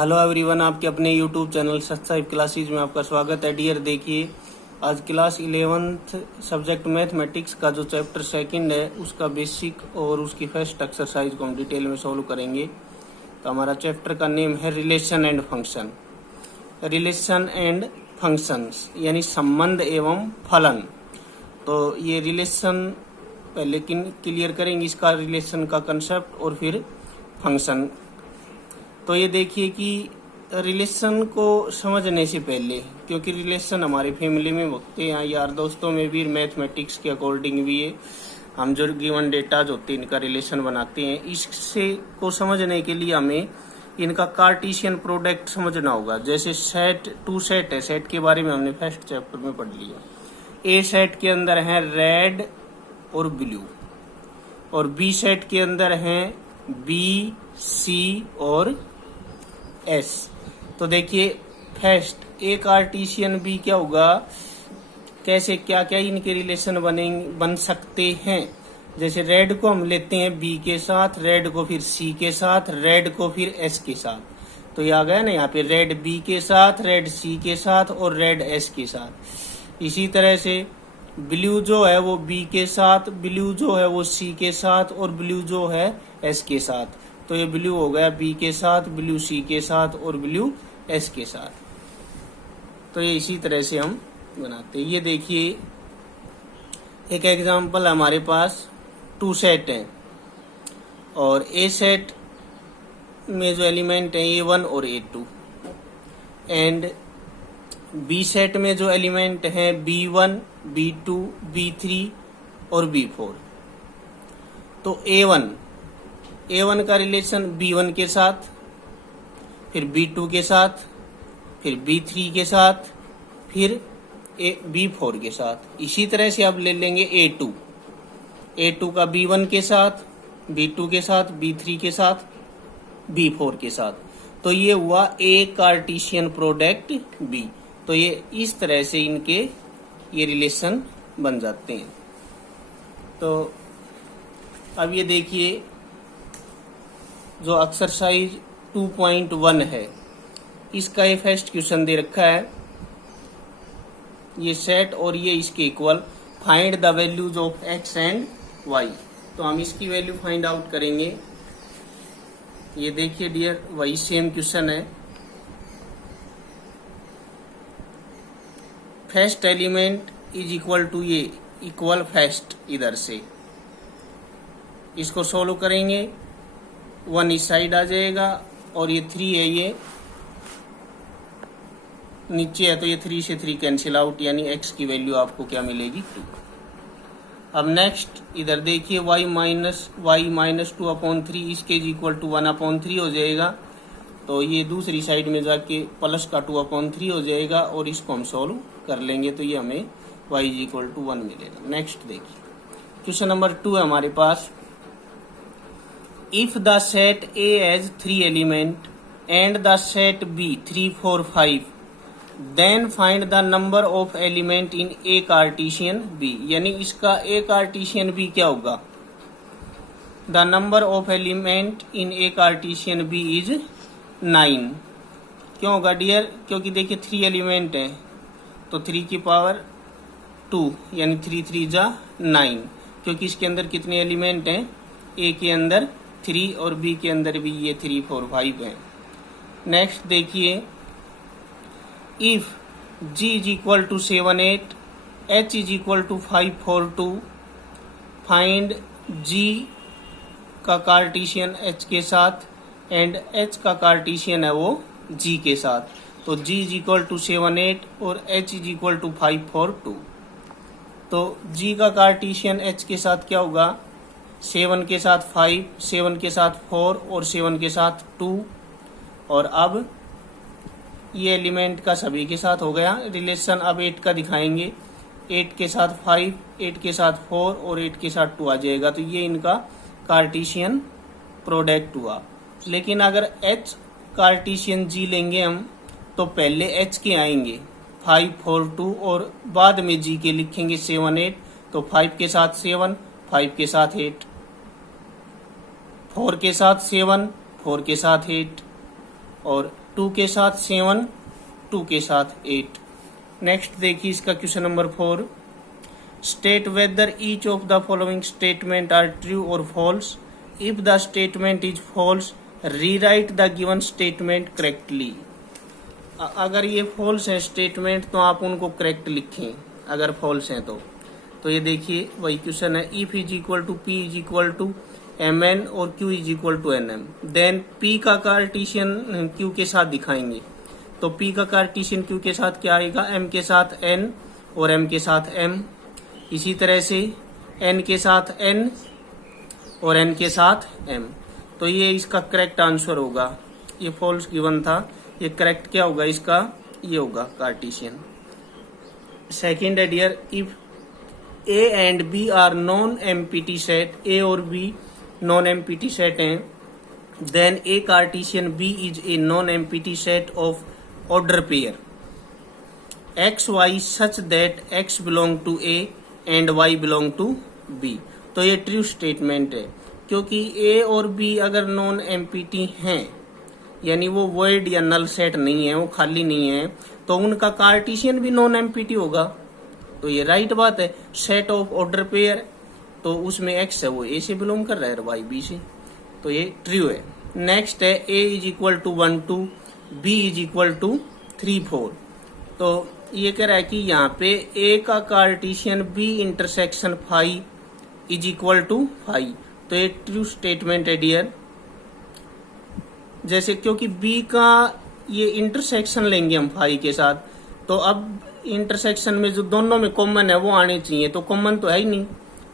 Hello everyone, आपके अपने YouTube channel सत्साहिब classes में आपका स्वागत है। डियर, देखिए आज क्लास 11th सब्जेक्ट मैथमेटिक्स का जो चैप्टर सेकंड है उसका बेसिक और उसकी फर्स्ट एक्सरसाइज को हम डिटेल में सॉल्व करेंगे। तो हमारा चैप्टर का नेम है relation and function. Relation and functions यानी संबंध एवं फलन। तो ये रिलेशन पहले क्लियर करेंगे, इसका रिलेशन का कंसेप्ट और फिर फंक्शन। तो ये देखिए कि रिलेशन को समझने से पहले, क्योंकि रिलेशन हमारी फैमिली में होते हैं, यार दोस्तों में भी, मैथमेटिक्स के अकॉर्डिंग भी है, हम जो गिवन डेटा जो होते हैं इनका रिलेशन बनाते हैं। इससे को समझने के लिए हमें इनका कार्टेशियन प्रोडक्ट समझना होगा। जैसे सेट, टू सेट है, सेट के बारे में हमने फर्स्ट चैप्टर में पढ़ लिया। ए सेट के अंदर है रेड और ब्लू, और बी सेट के अंदर है बी, सी और एस। तो देखिए फर्स्ट ए कार्टेशियन बी क्या होगा, कैसे क्या क्या इनके रिलेशन बन सकते हैं। जैसे रेड को हम लेते हैं बी के साथ, रेड को फिर सी के साथ, रेड को फिर एस के साथ। तो ये आ गया ना यहाँ पे, रेड बी के साथ, रेड सी के साथ और रेड एस के साथ। इसी तरह से ब्लू जो है वो बी के साथ, ब्लू जो है वो सी के साथ और ब्लू जो है एस के साथ। तो ये ब्लू हो गया बी के साथ, ब्लू सी के साथ और ब्लू एस के साथ। तो ये इसी तरह से हम बनाते हैं। ये देखिए एक एग्जांपल हमारे पास टू सेट है, और ए सेट में जो एलिमेंट है A1 और A2, एंड बी सेट में जो एलिमेंट है B1, B2, B3 और B4। तो A1 का रिलेशन B1 के साथ, फिर B2 के साथ, फिर B3 के साथ, फिर B4 के साथ। इसी तरह से अब ले लेंगे A2 का B1 के साथ, B2 के साथ, B3 के साथ, B4 के साथ। तो ये हुआ A कार्टेशियन प्रोडक्ट B। तो ये इस तरह से इनके ये रिलेशन बन जाते हैं। तो अब ये देखिए जो एक्सरसाइज 2.1 है, इसका ये फर्स्ट क्वेश्चन दे रखा है, ये सेट और ये इसके equal, find the values of X and Y. तो हम इसकी वैल्यू फाइंड आउट करेंगे। ये देखिए डियर, वही सेम क्वेश्चन है। First element is equal to ये इक्वल फर्स्ट, इधर से इसको सोल्व करेंगे, 1 इस साइड आ जाएगा और ये 3 है, ये नीचे है, तो ये 3 से 3 कैंसिल आउट, यानी x की वैल्यू आपको क्या मिलेगी 2। अब नेक्स्ट इधर देखिए y माइनस 2/3 इसके इक्वल टू 1/3 हो जाएगा। तो ये दूसरी साइड में जाके प्लस का 2/3 हो जाएगा और इसको हम सॉल्व कर लेंगे, तो ये हमें y इक्वल टू 1 मिलेगा। नेक्स्ट देखिए क्वेश्चन नंबर 2 है हमारे पास। If the set A has 3 element and the set B 3, 4, 5, then find the number of element in A Cartesian B। यानी इसका A Cartesian B क्या होगा? The number of element in A Cartesian B is 9। क्यों होगा dear? क्योंकि देखिए 3 element है, तो 3 की पावर 2 यानी 3 3 जा 9। क्योंकि इसके अंदर कितने एलिमेंट हैं? A के अंदर 3 और B के अंदर भी ये 3, 4, 5 है। नेक्स्ट देखिए, if G is equal to 7, 8, H is equal to 5, 4, 2, find G का कार्टेशियन H के साथ एंड H का कार्टेशियन है वो G के साथ। तो G इज इक्वल टू 7, 8 और H इज इक्वल टू 5, 4, 2। तो G का कार्टेशियन H के साथ क्या होगा? 7 के साथ 5, 7 के साथ 4 और 7 के साथ 2। और अब ये एलिमेंट का सभी के साथ हो गया रिलेशन। अब 8 का दिखाएंगे, 8 के साथ 5, 8 के साथ 4 और 8 के साथ 2 आ जाएगा। तो ये इनका कार्टेशियन प्रोडक्ट हुआ। लेकिन अगर H कार्टेशियन G लेंगे हम, तो पहले H के आएंगे 5, 4, 2 और बाद में G के लिखेंगे 7, 8। तो 5 के साथ 7, 5 के साथ 8, 4 के साथ 7, 4 के साथ 8 और 2 के साथ 7, 2 के साथ 8। नेक्स्ट देखिए इसका question number 4। State whether each of the following statement are true और false. If the statement is false rewrite the given statement correctly. अगर ये फॉल्स है स्टेटमेंट तो आप उनको करेक्ट लिखें, अगर फॉल्स हैं तो ये देखिए वही क्वेश्चन है। If is equal to P is equal to M N और Q is equal to N M, then P का कार्टेशियन क्यू के साथ दिखाएंगे। तो पी का कार्टेशियन क्यू के साथ क्या आएगा, एम के साथ एन और एम के साथ एम। इसी तरह से एन के साथ एन और एन के साथ एम। तो ये इसका करेक्ट आंसर होगा। ये फॉल्स गिवन था, ये करेक्ट क्या होगा इसका, ये होगा कार्टेशियन। सेकेंड है dear, if A and B are non empty set, A और बी नॉन एम्पिटी सेट हैं, then A cartesian B is a non empty set of order pair X Y such that X belong to A and Y belong to B. तो ये true statement है, क्योंकि ए और B अगर non empty हैं, यानी वो वॉइड या नल सेट नहीं है, वो खाली नहीं है, तो उनका कार्टेशियन भी नॉन एम्पिटी होगा। तो ये राइट बात है। सेट ऑफ ऑर्डर पेयर, तो उसमें एक्स है वो ए से बिलोंग कर रहा है और वाई बी से, तो ये ट्रू है। नेक्स्ट है A is equal to 1 2, B is equal to 3 4। तो ये कह रहा है कि यहाँ पे ए का Cartesian B intersection phi is equal to phi. तो ये ट्रू स्टेटमेंट है डियर। जैसे क्योंकि बी का ये इंटरसेक्शन लेंगे हम फाई के साथ, तो अब इंटरसेक्शन में जो दोनों में कॉमन है वो आने चाहिए, तो कॉमन तो है ही नहीं,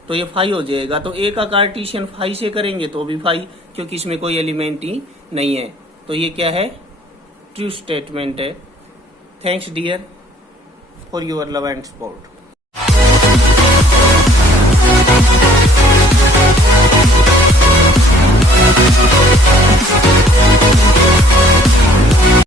तो ये फाई हो जाएगा। तो ए का कार्टेशियन फाई से करेंगे तो भी फाई, क्योंकि इसमें कोई एलिमेंट ही नहीं है। तो ये क्या है, ट्रू स्टेटमेंट है। Thanks dear for your love and support.